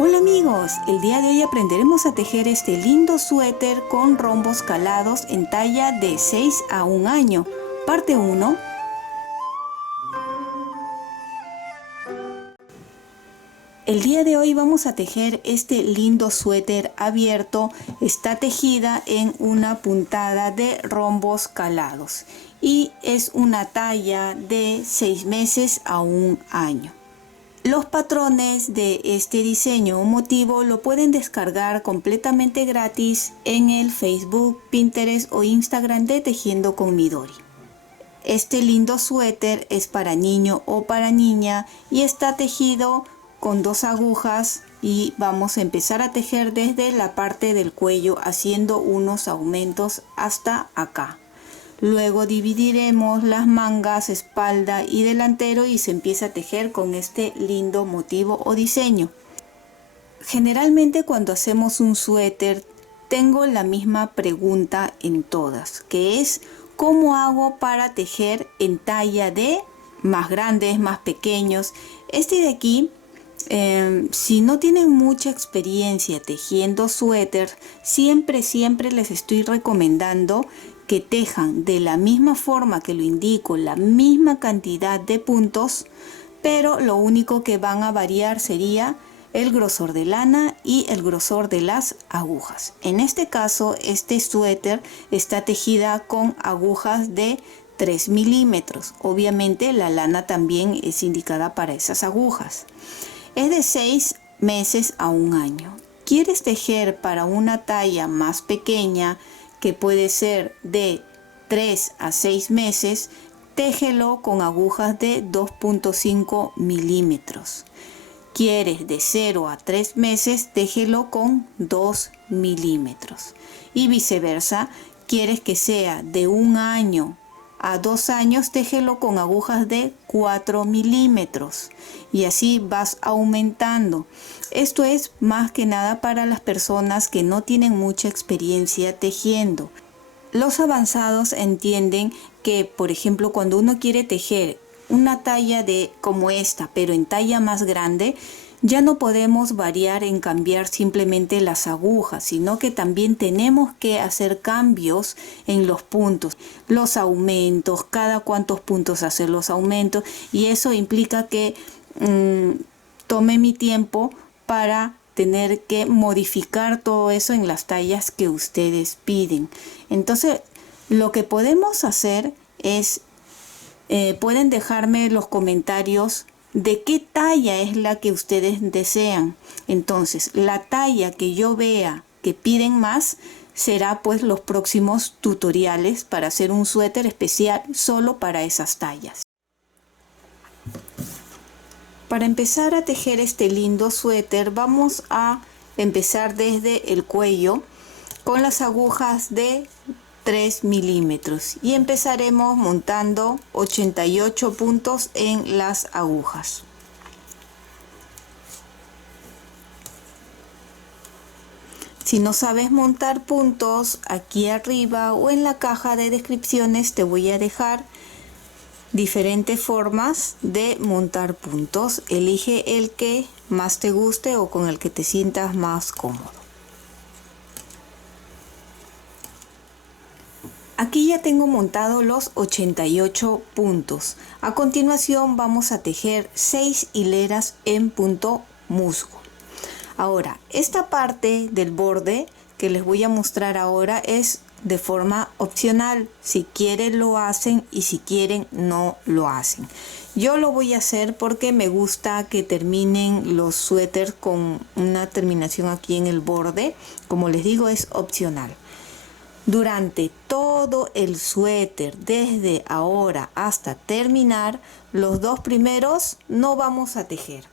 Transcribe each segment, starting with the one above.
Hola amigos, el día de hoy aprenderemos a tejer este lindo suéter con rombos calados en talla de 6 a 1 año. Parte 1. El día de hoy vamos a tejer este lindo suéter abierto. Está tejida en una puntada de rombos calados y es una talla de 6 meses a 1 año. Los patrones de este diseño o motivo lo pueden descargar completamente gratis en el Facebook, Pinterest o Instagram de Tejiendo con Midori. Este lindo suéter es para niño o para niña y está tejido con 2 agujas y vamos a empezar a tejer desde la parte del cuello haciendo unos aumentos hasta acá. Luego dividiremos las mangas, espalda y delantero y se empieza a tejer con este lindo motivo o diseño. Generalmente cuando hacemos un suéter tengo la misma pregunta en todas, que es ¿cómo hago para tejer en talla de más grandes, más pequeños? Este de aquí, si no tienen mucha experiencia tejiendo suéter, siempre les estoy recomendando que tejan de la misma forma que lo indico, la misma cantidad de puntos, pero lo único que van a variar sería el grosor de lana y el grosor de las agujas. En este caso, este suéter está tejida con agujas de 3 milímetros. Obviamente la lana también es indicada para esas agujas. Es de 6 meses a 1 año. ¿Quieres tejer para una talla más pequeña, que puede ser de 3 a 6 meses, téjelo con agujas de 2.5 milímetros. Quieres de 0 a 3 meses, téjelo con 2 milímetros. Y viceversa, quieres que sea de 1 año a 2 años, téjelo con agujas de 4 milímetros. Y así vas aumentando. Esto es más que nada para las personas que no tienen mucha experiencia tejiendo. Los avanzados entienden que, por ejemplo, cuando uno quiere tejer una talla como esta, pero en talla más grande, ya no podemos variar en cambiar simplemente las agujas, sino que también tenemos que hacer cambios en los puntos, los aumentos, cada cuántos puntos hacer los aumentos, y eso implica que tome mi tiempo para tener que modificar todo eso en las tallas que ustedes piden. Entonces, lo que podemos hacer es, pueden dejarme los comentarios de qué talla es la que ustedes desean. Entonces, la talla que yo vea que piden más será pues los próximos tutoriales para hacer un suéter especial solo para esas tallas. Para empezar a tejer este lindo suéter vamos a empezar desde el cuello con las agujas de 3 milímetros y empezaremos montando 88 puntos en las agujas. Si no sabes montar puntos, aquí arriba o en la caja de descripciones te voy a dejar diferentes formas de montar puntos. Elige el que más te guste o con el que te sientas más cómodo. Aquí ya tengo montado los 88 puntos. A continuación vamos a tejer 6 hileras en punto musgo. Ahora, esta parte del borde que les voy a mostrar ahora es de forma opcional. Si quieren lo hacen y si quieren no lo hacen. Yo lo voy a hacer porque me gusta que terminen los suéteres con una terminación aquí en el borde. Como les digo, es opcional. Durante todo el suéter, desde ahora hasta terminar, los 2 primeros no vamos a tejer.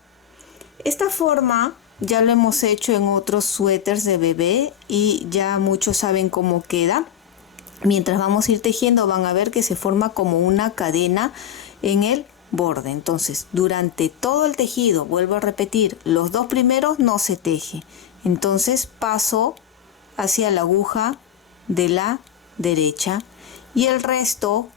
Esta forma ya lo hemos hecho en otros suéteres de bebé y ya muchos saben cómo queda. Mientras vamos a ir tejiendo van a ver que se forma como una cadena en el borde. Entonces, durante todo el tejido, vuelvo a repetir, los 2 primeros no se teje. Entonces paso hacia la aguja de la derecha y el resto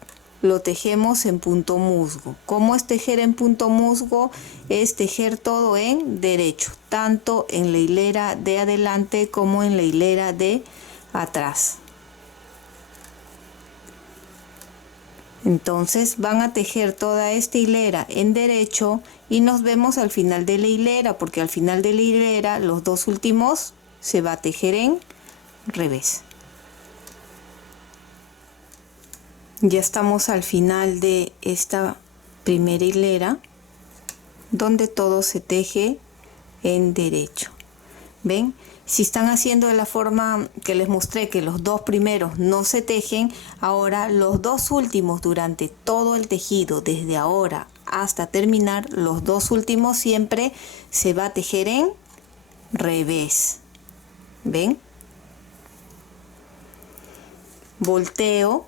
lo tejemos en punto musgo. ¿Cómo es tejer en punto musgo? Es tejer todo en derecho, tanto en la hilera de adelante como en la hilera de atrás. Entonces van a tejer toda esta hilera en derecho y nos vemos al final de la hilera, porque al final de la hilera los dos últimos se va a tejer en revés. Ya estamos al final de esta primera hilera donde todo se teje en derecho. ¿Ven? Si están haciendo de la forma que les mostré, que los dos primeros no se tejen, ahora los dos últimos durante todo el tejido, desde ahora hasta terminar, los dos últimos siempre se va a tejer en revés. ¿Ven? Volteo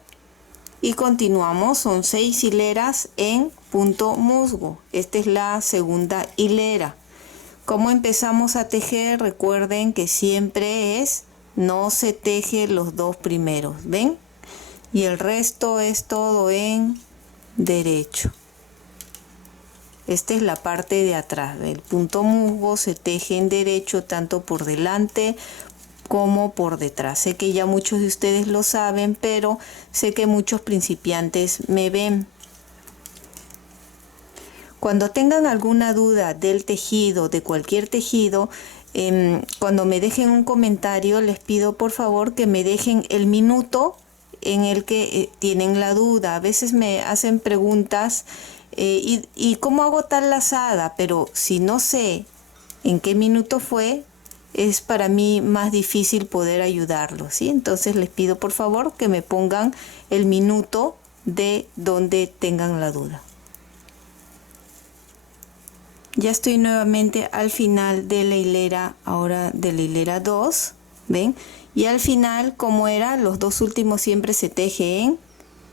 y continuamos. Son 6 hileras en punto musgo. Esta es la segunda hilera. ¿Cómo empezamos a tejer? Recuerden que siempre no se teje los dos primeros, ¿ven? Y el resto es todo en derecho. Esta es la parte de atrás. El punto musgo se teje en derecho tanto por delante como por detrás. Sé que ya muchos de ustedes lo saben, pero sé que muchos principiantes me ven. Cuando tengan alguna duda del tejido, de cualquier tejido, cuando me dejen un comentario, les pido por favor que me dejen el minuto en el que tienen la duda. A veces me hacen preguntas y ¿cómo hago tal lazada? Pero si no sé en qué minuto fue, es para mí más difícil poder ayudarlos, ¿sí? Entonces les pido por favor que me pongan el minuto de donde tengan la duda. Ya estoy nuevamente al final de la hilera, ahora de la hilera 2, ¿ven? Y al final, como era, los dos últimos siempre se teje en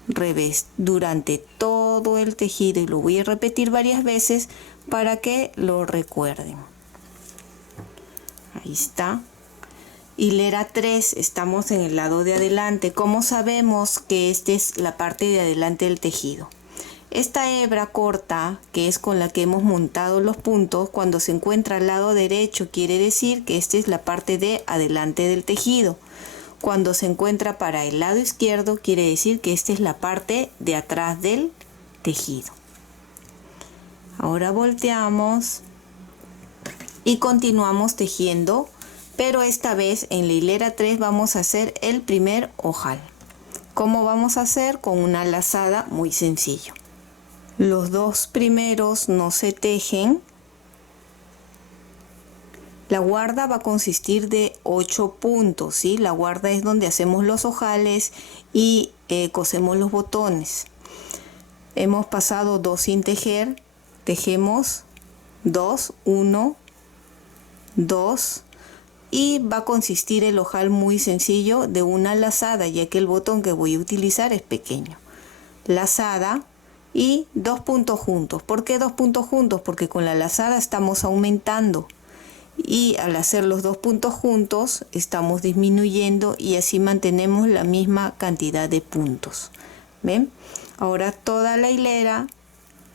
revés durante todo el tejido, y lo voy a repetir varias veces para que lo recuerden. Ahí está. Hilera 3, estamos en el lado de adelante. ¿Cómo sabemos que esta es la parte de adelante del tejido? Esta hebra corta, que es con la que hemos montado los puntos, cuando se encuentra al lado derecho, quiere decir que esta es la parte de adelante del tejido. Cuando se encuentra para el lado izquierdo, quiere decir que esta es la parte de atrás del tejido. Ahora volteamos y continuamos tejiendo, pero esta vez en la hilera 3 vamos a hacer el primer ojal. ¿Cómo vamos a hacer? Con una lazada muy sencillo. Los dos primeros no se tejen. La guarda va a consistir de 8 puntos, ¿sí? La guarda es donde hacemos los ojales y cosemos los botones. Hemos pasado 2 sin tejer, tejemos 2, 1, 2 y va a consistir el ojal muy sencillo de una lazada, ya que el botón que voy a utilizar es pequeño. Lazada y 2 puntos juntos. ¿Por qué 2 puntos juntos? Porque con la lazada estamos aumentando y al hacer los 2 puntos juntos estamos disminuyendo y así mantenemos la misma cantidad de puntos. ¿Ven? Ahora toda la hilera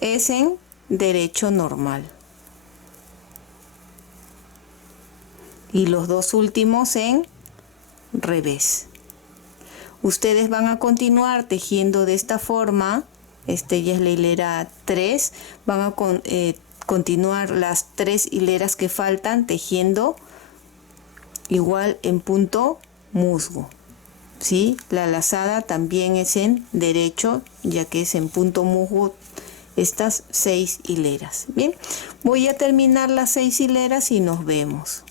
es en derecho normal y los dos últimos en revés. Ustedes van a continuar tejiendo de esta forma. Este ya es la hilera 3. Van a continuar las 3 hileras que faltan tejiendo igual en punto musgo, ¿sí? La lazada también es en derecho, ya que es en punto musgo estas 6 hileras. Bien, voy a terminar las 6 hileras y nos vemos.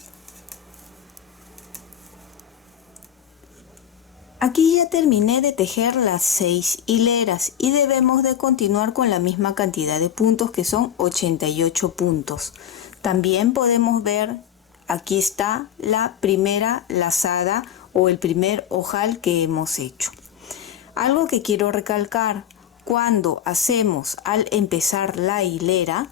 Aquí ya terminé de tejer las 6 hileras y debemos de continuar con la misma cantidad de puntos, que son 88 puntos. También podemos ver, aquí está la primera lazada o el primer ojal que hemos hecho. Algo que quiero recalcar, cuando hacemos al empezar la hilera,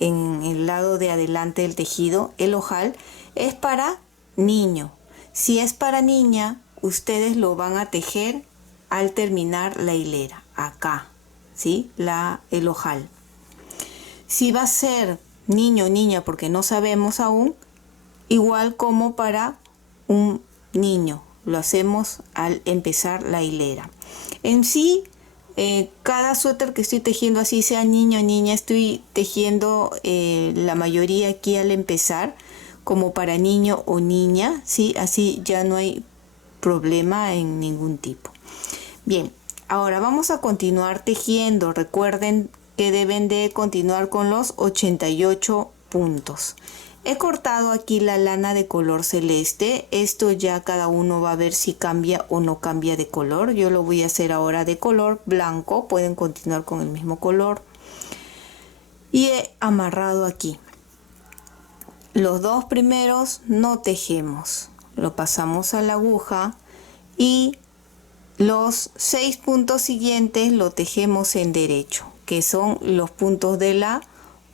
en el lado de adelante del tejido, el ojal es para niño. Si es para niña, ustedes lo van a tejer al terminar la hilera, acá, ¿sí? El ojal. Si va a ser niño o niña, porque no sabemos aún, igual como para un niño, lo hacemos al empezar la hilera. En sí, cada suéter que estoy tejiendo, así sea niño o niña, estoy tejiendo la mayoría aquí al empezar, como para niño o niña, ¿sí? Así ya no hay problema en ningún tipo. Bien, ahora vamos a continuar tejiendo. Recuerden que deben de continuar con los 88 puntos. He cortado aquí la lana de color celeste. Esto ya cada uno va a ver si cambia o no cambia de color. Yo lo voy a hacer ahora de color blanco. Pueden continuar con el mismo color. Y he amarrado aquí. Los dos primeros no tejemos. Lo pasamos a la aguja y los 6 puntos siguientes lo tejemos en derecho, que son los puntos de la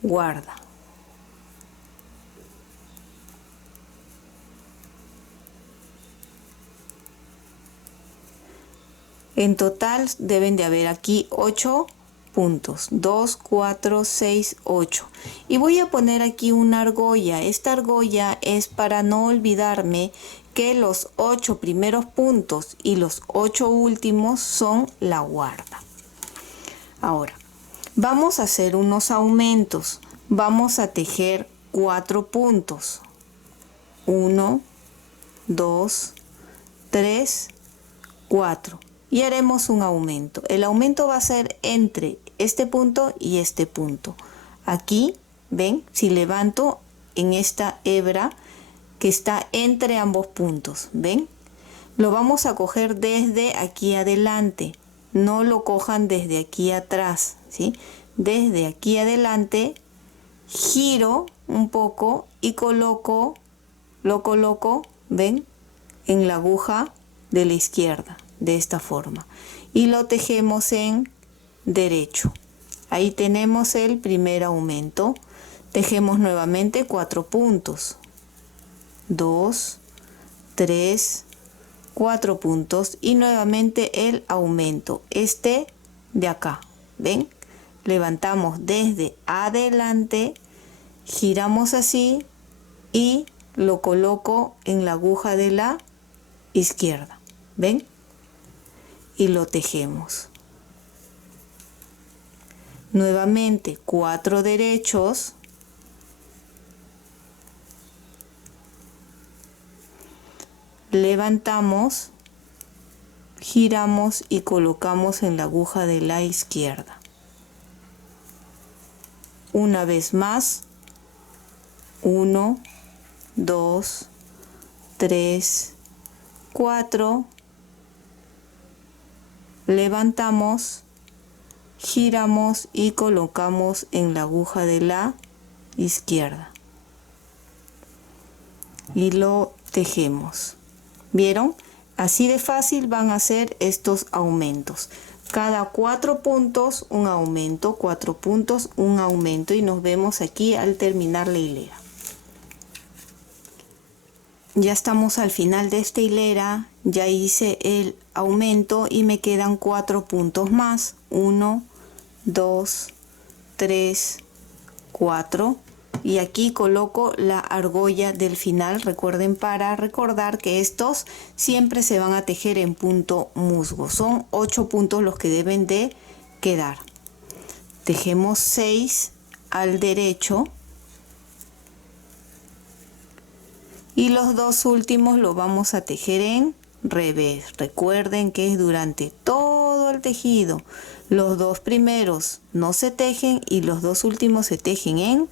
guarda. En total deben de haber aquí 8 puntos, 2, 4, 6, 8. Y voy a poner aquí una argolla. Esta argolla es para no olvidarme que los 8 primeros puntos y los 8 últimos son la guarda. Ahora, vamos a hacer unos aumentos. Vamos a tejer 4 puntos. 1, 2, 3, 4. Y haremos un aumento. El aumento va a ser entre este punto y este punto. Aquí, ven, si levanto en esta hebra que está entre ambos puntos, ven, lo vamos a coger desde aquí adelante, no lo cojan desde aquí atrás, ¿sí? Desde aquí adelante giro un poco y lo coloco, ven, en la aguja de la izquierda, de esta forma, y lo tejemos en derecho. Ahí tenemos el primer aumento. Tejemos nuevamente 4 puntos, 2, 3, 4 puntos y nuevamente el aumento, este de acá, ven, levantamos desde adelante, giramos así y lo coloco en la aguja de la izquierda, ven, y lo tejemos. Nuevamente 4 derechos, levantamos, giramos y colocamos en la aguja de la izquierda. Una vez más, 1, 2, 3, 4, levantamos, giramos y colocamos en la aguja de la izquierda y lo tejemos. ¿Vieron? Así de fácil van a ser estos aumentos. Cada 4 puntos un aumento, 4 puntos un aumento, y nos vemos aquí al terminar la hilera. Ya estamos al final de esta hilera, ya hice el aumento y me quedan 4 puntos más. 1, 2, 3, 4. Y aquí coloco la argolla del final. Recuerden, para recordar que estos siempre se van a tejer en punto musgo. Son 8 puntos los que deben de quedar. Tejemos 6 al derecho. Y los dos últimos los vamos a tejer en revés. Recuerden que es durante todo el tejido. Los dos primeros no se tejen y los dos últimos se tejen en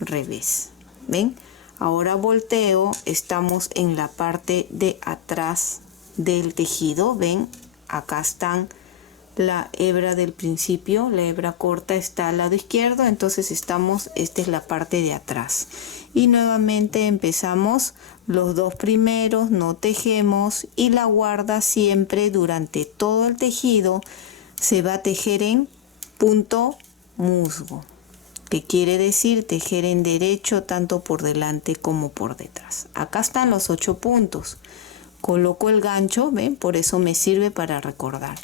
revés. ¿Ven? Ahora volteo. Estamos en la parte de atrás del tejido. ¿Ven? Acá están la hebra del principio. La hebra corta está al lado izquierdo. Entonces esta es la parte de atrás. Y nuevamente empezamos los dos primeros, no tejemos, y la guarda siempre durante todo el tejido se va a tejer en punto musgo, que quiere decir tejer en derecho tanto por delante como por detrás. Acá están los 8 puntos. coloco el gancho, ¿ven? Por eso me sirve para recordar.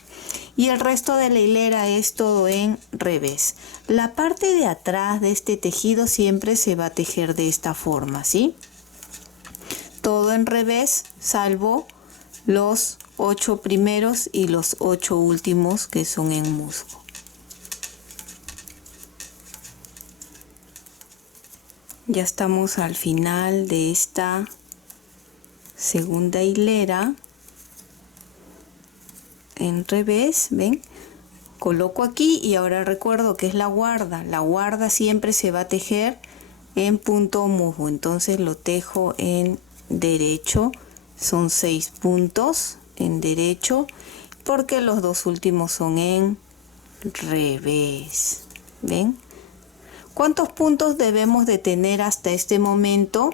Y el resto de la hilera es todo en revés. La parte de atrás de este tejido siempre se va a tejer de esta forma, ¿sí? Todo en revés, salvo los 8 primeros y los 8 últimos que son en musgo. Ya estamos al final de esta segunda hilera en revés, ¿ven? Coloco aquí y ahora recuerdo que es la guarda. La guarda siempre se va a tejer en punto musgo, entonces lo tejo en derecho. Son 6 puntos en derecho porque los dos últimos son en revés. ¿Ven? ¿Cuántos puntos debemos de tener hasta este momento?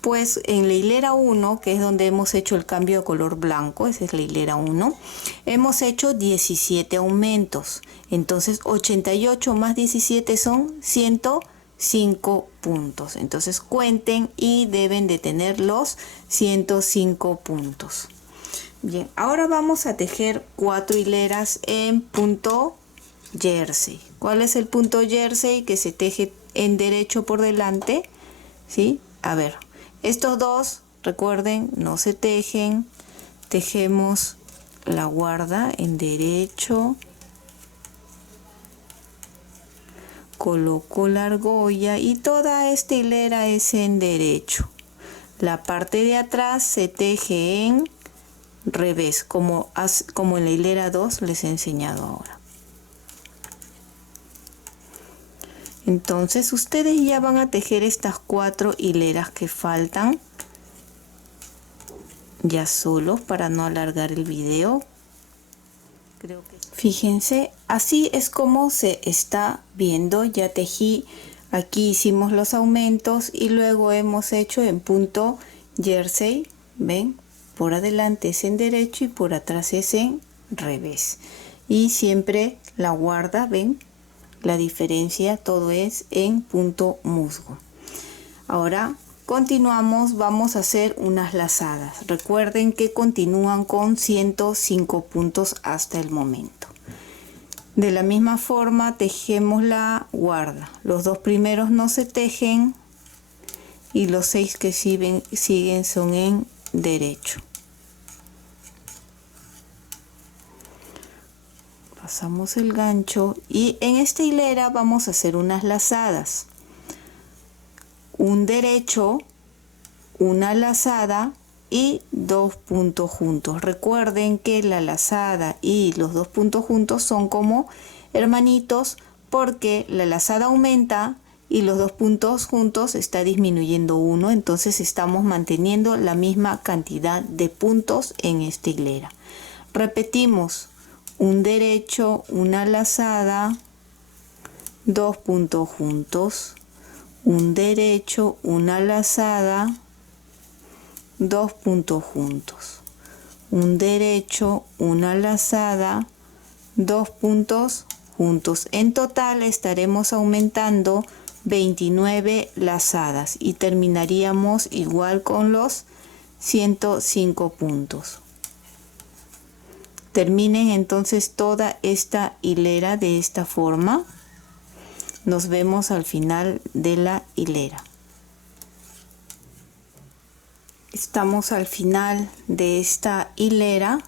Pues en la hilera 1, que es donde hemos hecho el cambio de color blanco, esa es la hilera 1, hemos hecho 17 aumentos. Entonces 88 más 17 son 105 puntos. Entonces cuenten y deben de tener los 105 puntos. Bien, ahora vamos a tejer 4 hileras en punto jersey. ¿Cuál es el punto jersey que se teje en derecho por delante? ¿Sí? A ver, estos dos, recuerden, no se tejen. Tejemos la guarda en derecho. Coloco la argolla y toda esta hilera es en derecho. La parte de atrás se teje en revés, como en la hilera 2 les he enseñado ahora. Entonces ustedes ya van a tejer estas 4 hileras que faltan ya solos para no alargar el video. Fíjense, así es como se está viendo. Ya tejí, aquí hicimos los aumentos y luego hemos hecho en punto jersey. ¿Ven? Por adelante es en derecho y por atrás es en revés. Y siempre la guarda, ¿ven? La diferencia, todo es en punto musgo. Ahora continuamos, vamos a hacer unas lazadas. Recuerden que continúan con 105 puntos hasta el momento. De la misma forma tejemos la guarda. Los 2 primeros no se tejen y los 6 que siguen son en derecho. Pasamos el gancho y en esta hilera vamos a hacer unas lazadas. Un derecho, una lazada y 2 puntos juntos. Recuerden que la lazada y los 2 puntos juntos son como hermanitos porque la lazada aumenta y los 2 puntos juntos está disminuyendo 1. Entonces estamos manteniendo la misma cantidad de puntos en esta hilera. Repetimos. Un derecho, una lazada, 2 puntos juntos, un derecho, una lazada, 2 puntos juntos, un derecho, una lazada, 2 puntos juntos. En total estaremos aumentando 29 lazadas y terminaríamos igual con los 105 puntos. Terminen entonces toda esta hilera de esta forma. Nos vemos al final de la hilera. Estamos al final de esta hilera.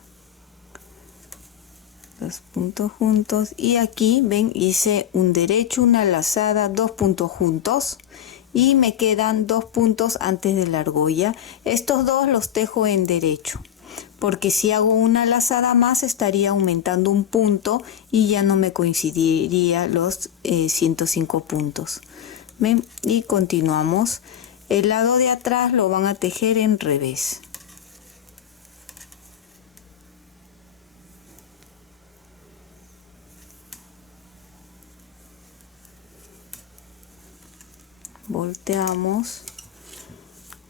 2 puntos juntos y aquí ven, hice un derecho, una lazada, 2 puntos juntos y me quedan 2 puntos antes de la argolla. Estos 2 los tejo en derecho. Porque si hago una lazada más estaría aumentando un punto y ya no me coincidiría los 105 puntos. ¿Ven? Y continuamos. El lado de atrás lo van a tejer en revés. Volteamos.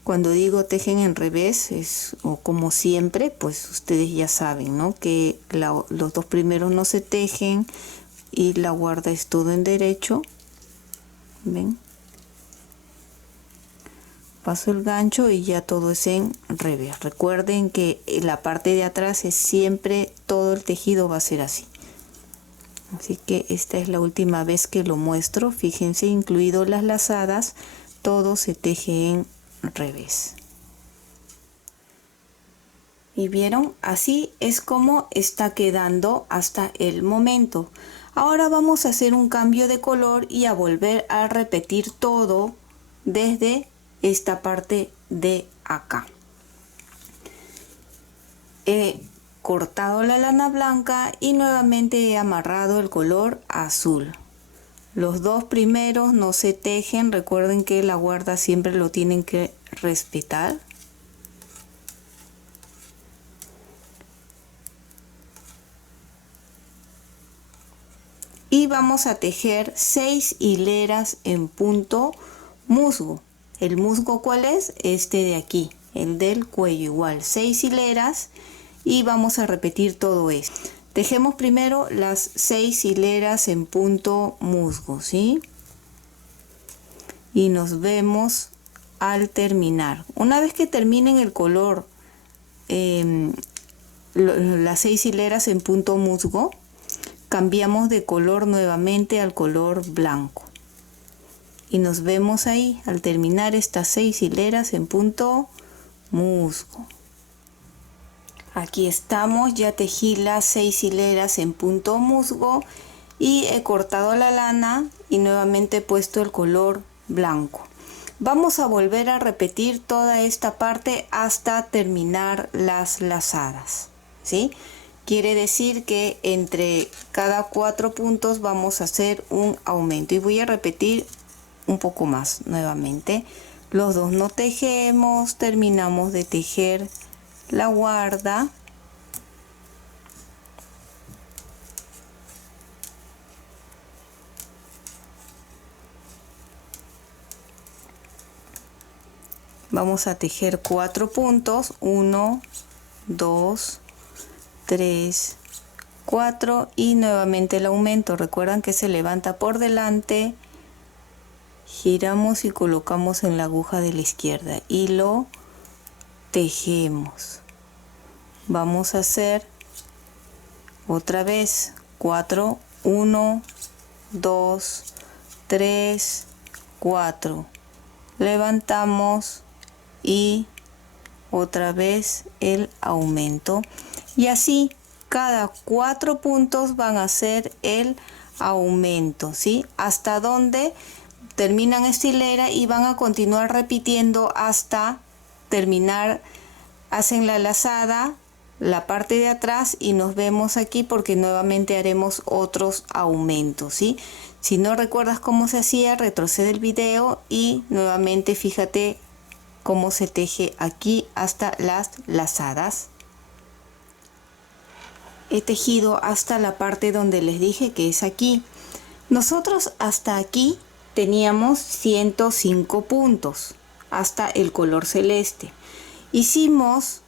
Cuando digo tejen en revés, es o como siempre, pues ustedes ya saben, ¿no? Que los 2 primeros no se tejen y la guarda es todo en derecho. ¿Ven? paso el gancho y ya todo es en revés. Recuerden que en la parte de atrás es siempre, todo el tejido va a ser así. Así que esta es la última vez que lo muestro. Fíjense, incluido las lazadas, todo se teje en revés. ¿Y vieron? Así es como está quedando hasta el momento. Ahora vamos a hacer un cambio de color y a volver a repetir todo desde esta parte de acá. He cortado la lana blanca y nuevamente he amarrado el color azul. Los dos primeros no se tejen, recuerden que la guarda siempre lo tienen que respetar. Y vamos a tejer 6 hileras en punto musgo. ¿El musgo cuál es? Este de aquí, el del cuello, igual 6 hileras. Y vamos a repetir todo esto. Tejemos primero las 6 hileras en punto musgo, ¿sí? Y nos vemos al terminar. Una vez que terminen el color, las 6 hileras en punto musgo, cambiamos de color nuevamente al color blanco. Y nos vemos ahí al terminar estas 6 hileras en punto musgo. Aquí estamos, ya tejí las 6 hileras en punto musgo y he cortado la lana y nuevamente he puesto el color blanco. Vamos a volver a repetir toda esta parte hasta terminar las lazadas, ¿sí? Quiere decir que entre cada 4 puntos vamos a hacer un aumento y voy a repetir un poco más nuevamente. Los dos no tejemos, terminamos de tejer la guarda. Vamos a tejer 4 puntos, 1, 2, 3, 4 y nuevamente el aumento. Recuerdan que se levanta por delante, giramos y colocamos en la aguja de la izquierda y lo tejemos. Vamos a hacer otra vez 4, 1, 2, 3, 4. Levantamos y otra vez el aumento. Y así cada 4 puntos van a ser el aumento, ¿sí? Hasta donde terminan esta hilera y van a continuar repitiendo hasta terminar. Hacen la lazada, la parte de atrás y nos vemos aquí porque nuevamente haremos otros aumentos, ¿sí? Si no recuerdas cómo se hacía, retrocede el video y nuevamente fíjate cómo se teje aquí hasta las lazadas. He tejido hasta la parte donde les dije que es aquí. Nosotros hasta aquí teníamos 105 puntos hasta el color celeste. Hicimos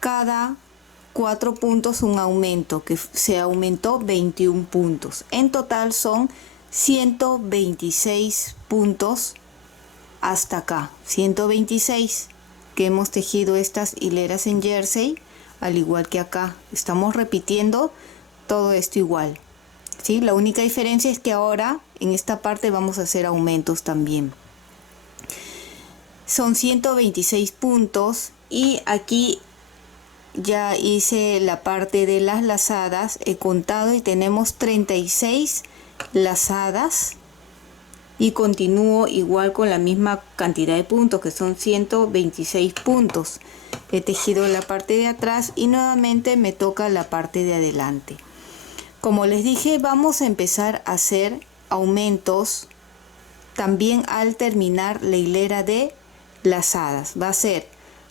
cada 4 puntos un aumento que se aumentó 21 puntos. En total son 126 puntos hasta acá. 126 que hemos tejido estas hileras en jersey, al igual que acá. Estamos repitiendo todo esto igual, ¿sí? La única diferencia es que ahora en esta parte vamos a hacer aumentos también. Son 126 puntos y aquí ya hice la parte de las lazadas, he contado y tenemos 36 lazadas y continúo igual con la misma cantidad de puntos que son 126 puntos. He tejido la parte de atrás y nuevamente me toca la parte de adelante. Como les dije, vamos a empezar a hacer aumentos también al terminar la hilera de lazadas. Va a ser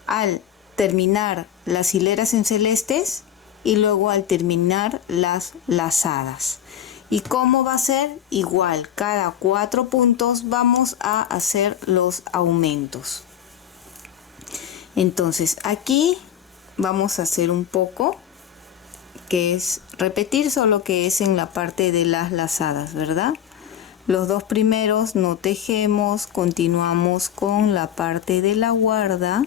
al terminar las hileras en celestes y luego al terminar las lazadas. ¿Y cómo va a ser? Igual, cada 4 puntos vamos a hacer los aumentos. Entonces aquí vamos a hacer un poco, que es repetir, solo que es en la parte de las lazadas, ¿verdad? Los dos primeros no tejemos, continuamos con la parte de la guarda.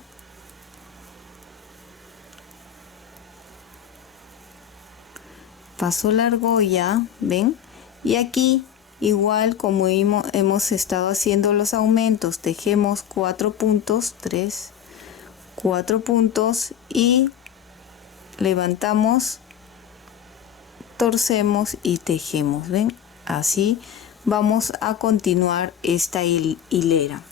Paso la argolla, ¿ven? Y aquí, igual como hemos estado haciendo los aumentos, tejemos 4 puntos, 3, 4 puntos y levantamos, torcemos y tejemos, ¿ven? Así vamos a continuar esta hilera.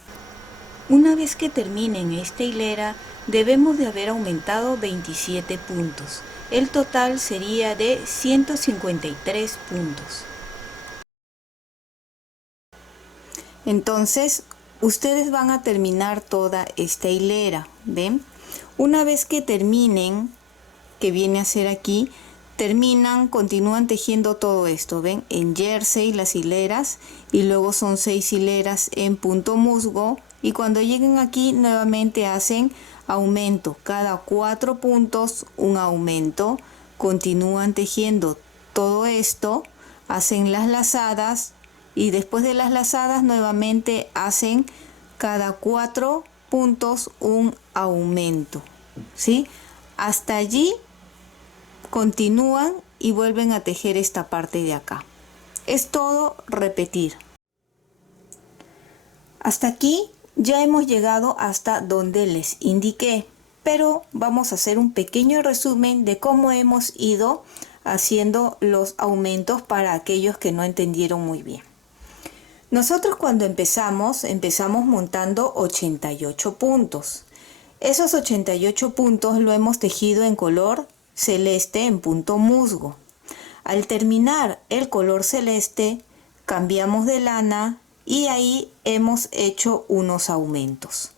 Una vez que terminen esta hilera, debemos de haber aumentado 27 puntos. El total sería de 153 puntos. Entonces, ustedes van a terminar toda esta hilera, ¿ven? Una vez que terminen, que viene a ser aquí, terminan, continúan tejiendo todo esto, ¿ven? En jersey las hileras y luego son 6 hileras en punto musgo y cuando lleguen aquí nuevamente hacen aumento, cada 4 puntos un aumento, continúan tejiendo todo esto, hacen las lazadas y después de las lazadas nuevamente hacen cada 4 puntos un aumento, ¿sí? Hasta allí continúan y vuelven a tejer esta parte de acá. Es todo repetir. Hasta aquí ya hemos llegado hasta donde les indiqué, pero vamos a hacer un pequeño resumen de cómo hemos ido haciendo los aumentos para aquellos que no entendieron muy bien. Nosotros cuando empezamos montando 88 puntos. Esos 88 puntos lo hemos tejido en color celeste en punto musgo. Al terminar el color celeste, cambiamos de lana y ahí hemos hecho unos aumentos.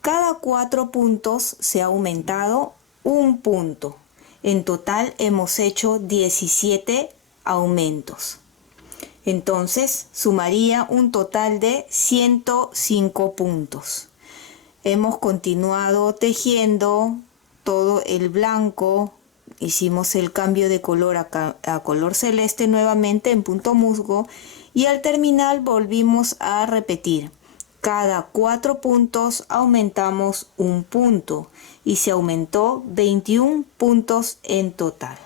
Cada 4 puntos se ha aumentado un punto. En total hemos hecho 17 aumentos. Entonces sumaría un total de 105 puntos. Hemos continuado tejiendo todo el blanco. Hicimos el cambio de color a color celeste nuevamente en punto musgo y al terminar volvimos a repetir. Cada 4 puntos aumentamos un punto y se aumentó 21 puntos en total.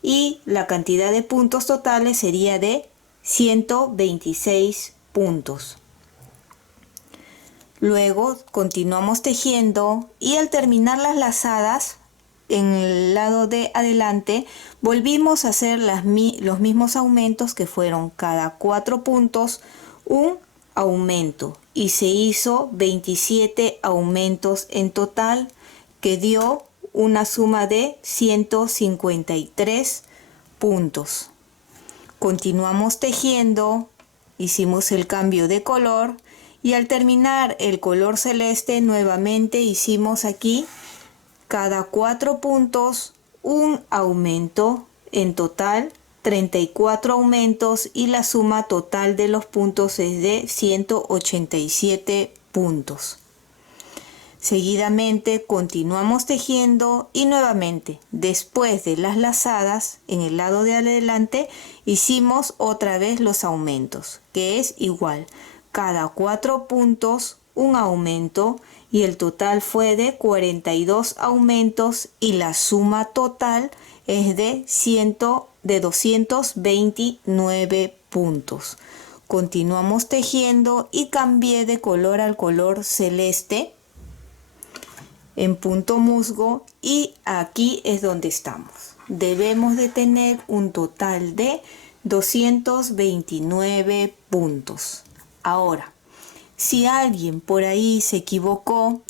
Y la cantidad de puntos totales sería de 126 puntos. Luego continuamos tejiendo y al terminar las lazadas en el lado de adelante volvimos a hacer los mismos aumentos que fueron cada 4 puntos un aumento y se hizo 27 aumentos en total que dio una suma de 153 puntos. Continuamos tejiendo, hicimos el cambio de color y al terminar el color celeste nuevamente hicimos aquí cada 4 puntos un aumento, en total 34 aumentos y la suma total de los puntos es de 187 puntos. Seguidamente continuamos tejiendo y nuevamente después de las lazadas en el lado de adelante hicimos otra vez los aumentos, que es igual, cada 4 puntos un aumento y el total fue de 42 aumentos y la suma total es de 229 puntos. Continuamos tejiendo y cambié de color al color celeste en punto musgo y aquí es donde estamos. Debemos de tener un total de 229 puntos. Ahora, si alguien por ahí se equivocó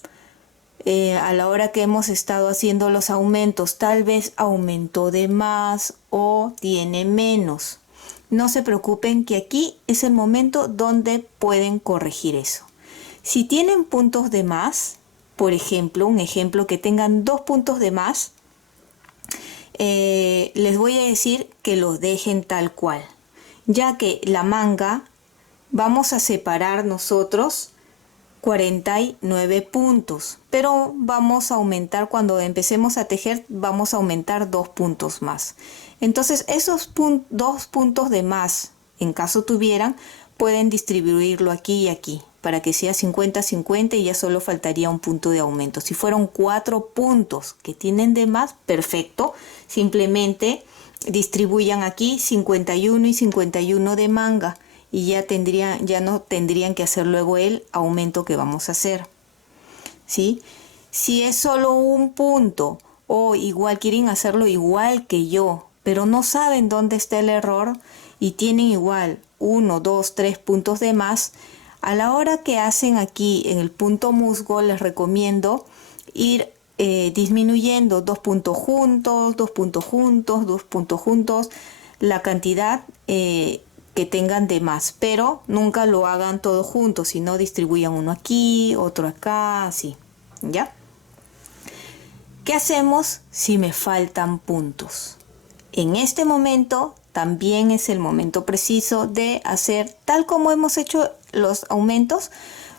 a la hora que hemos estado haciendo los aumentos, tal vez aumentó de más o tiene menos, no se preocupen que aquí es el momento donde pueden corregir eso. Si tienen puntos de más, por ejemplo, un ejemplo que tengan 2 puntos de más, les voy a decir que los dejen tal cual, ya que la manga vamos a separar nosotros 49 puntos, pero vamos a aumentar cuando empecemos a tejer, vamos a aumentar 2 puntos más. Entonces esos 2 puntos de más, en caso tuvieran, pueden distribuirlo aquí y aquí para que sea 50-50 y ya solo faltaría un punto de aumento. Si fueron 4 puntos que tienen de más, perfecto. Simplemente distribuyan aquí 51 y 51 de manga y ya no tendrían que hacer luego el aumento que vamos a hacer. ¿Sí? Si es solo un punto o igual quieren hacerlo igual que yo, pero no saben dónde está el error y tienen igual 1, 2, 3 puntos de más, a la hora que hacen aquí en el punto musgo les recomiendo ir disminuyendo 2 puntos juntos, 2 puntos juntos, 2 puntos juntos, la cantidad que tengan de más, pero nunca lo hagan todo juntos, sino distribuyan uno aquí, otro acá, así, ¿ya? ¿Qué hacemos si me faltan puntos? En este momento también es el momento preciso de hacer tal como hemos hecho los aumentos,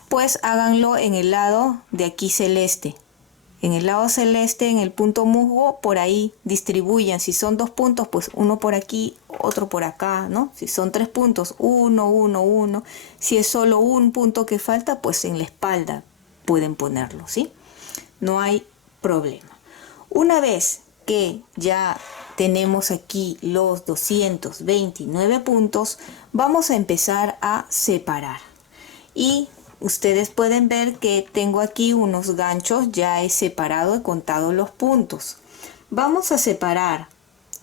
pues háganlo en el lado de aquí celeste. En el lado celeste, en el punto musgo, por ahí distribuyan. Si son 2 puntos, pues uno por aquí, otro por acá, ¿no? Si son 3 puntos, 1, 1, 1. Si es solo un punto que falta, pues en la espalda pueden ponerlo, ¿sí? No hay problema. Una vez que ya tenemos aquí los 229 puntos, vamos a empezar a separar. Y ustedes pueden ver que tengo aquí unos ganchos, ya he separado, he contado los puntos. Vamos a separar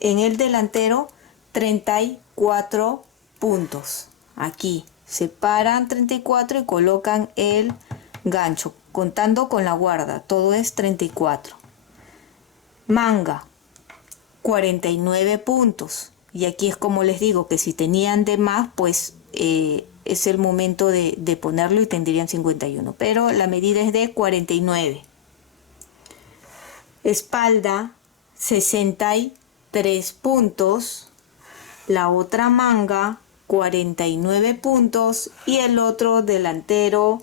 en el delantero 34 puntos. Aquí separan 34 y colocan el gancho, contando con la guarda, todo es 34. Manga, 49 puntos. Y aquí es como les digo, que si tenían de más, pues es el momento de ponerlo y tendrían 51. Pero la medida es de 49. Espalda, 63 puntos. La otra manga, 49 puntos. Y el otro delantero,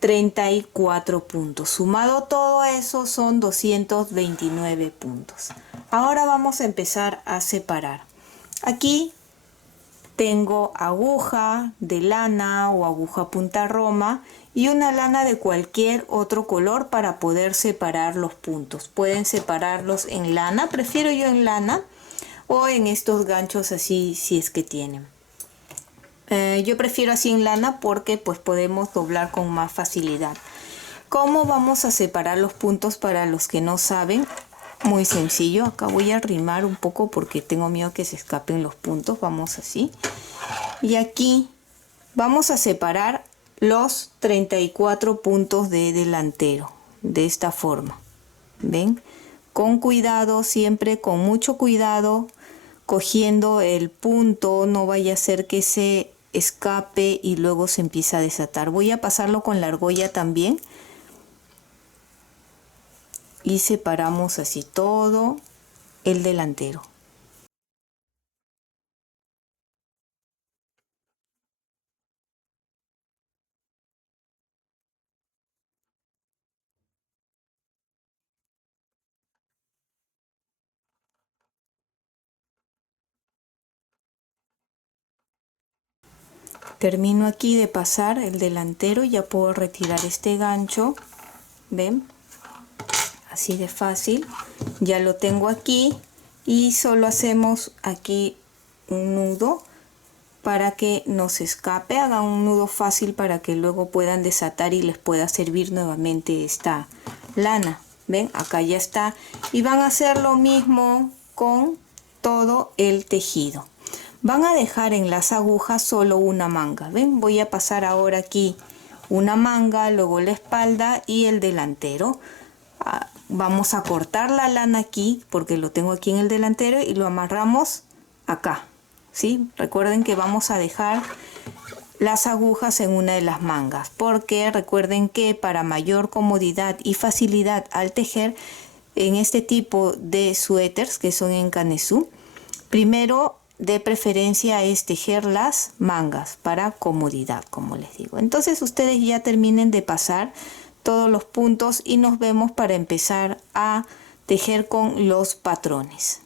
34 puntos. Sumado todo eso son 229 puntos. Ahora vamos a empezar a separar. Aquí tengo aguja de lana o aguja punta roma y una lana de cualquier otro color para poder separar los puntos. Pueden separarlos en lana, prefiero yo en lana, o en estos ganchos así si es que tienen. Yo prefiero así en lana porque pues podemos doblar con más facilidad. ¿Cómo vamos a separar los puntos para los que no saben? Muy sencillo. Acá voy a arrimar un poco porque tengo miedo que se escapen los puntos. Vamos así. Y aquí vamos a separar los 34 puntos de delantero. De esta forma. ¿Ven? Con cuidado, siempre con mucho cuidado. Cogiendo el punto, no vaya a ser que se escape y luego se empieza a desatar. Voy a pasarlo con la argolla también y separamos así todo el delantero. Termino aquí de pasar el delantero, ya puedo retirar este gancho, ¿ven? Así de fácil, ya lo tengo aquí y solo hacemos aquí un nudo para que no se escape. Hagan un nudo fácil para que luego puedan desatar y les pueda servir nuevamente esta lana. ¿Ven? Acá ya está. Y van a hacer lo mismo con todo el tejido. Van a dejar en las agujas solo una manga. ¿Ven? Voy a pasar ahora aquí una manga, luego la espalda y el delantero. Vamos a cortar la lana aquí porque lo tengo aquí en el delantero y lo amarramos acá. ¿Sí? Recuerden que vamos a dejar las agujas en una de las mangas porque recuerden que para mayor comodidad y facilidad al tejer en este tipo de suéteres que son en canesú, primero de preferencia es tejer las mangas para comodidad, como les digo. Entonces ustedes ya terminen de pasar todos los puntos y nos vemos para empezar a tejer con los patrones.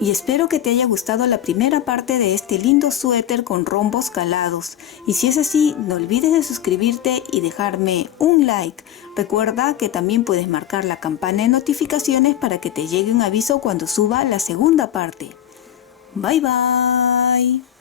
Y espero que te haya gustado la primera parte de este lindo suéter con rombos calados. Y si es así, no olvides de suscribirte y dejarme un like. Recuerda que también puedes marcar la campana de notificaciones para que te llegue un aviso cuando suba la segunda parte. Bye bye.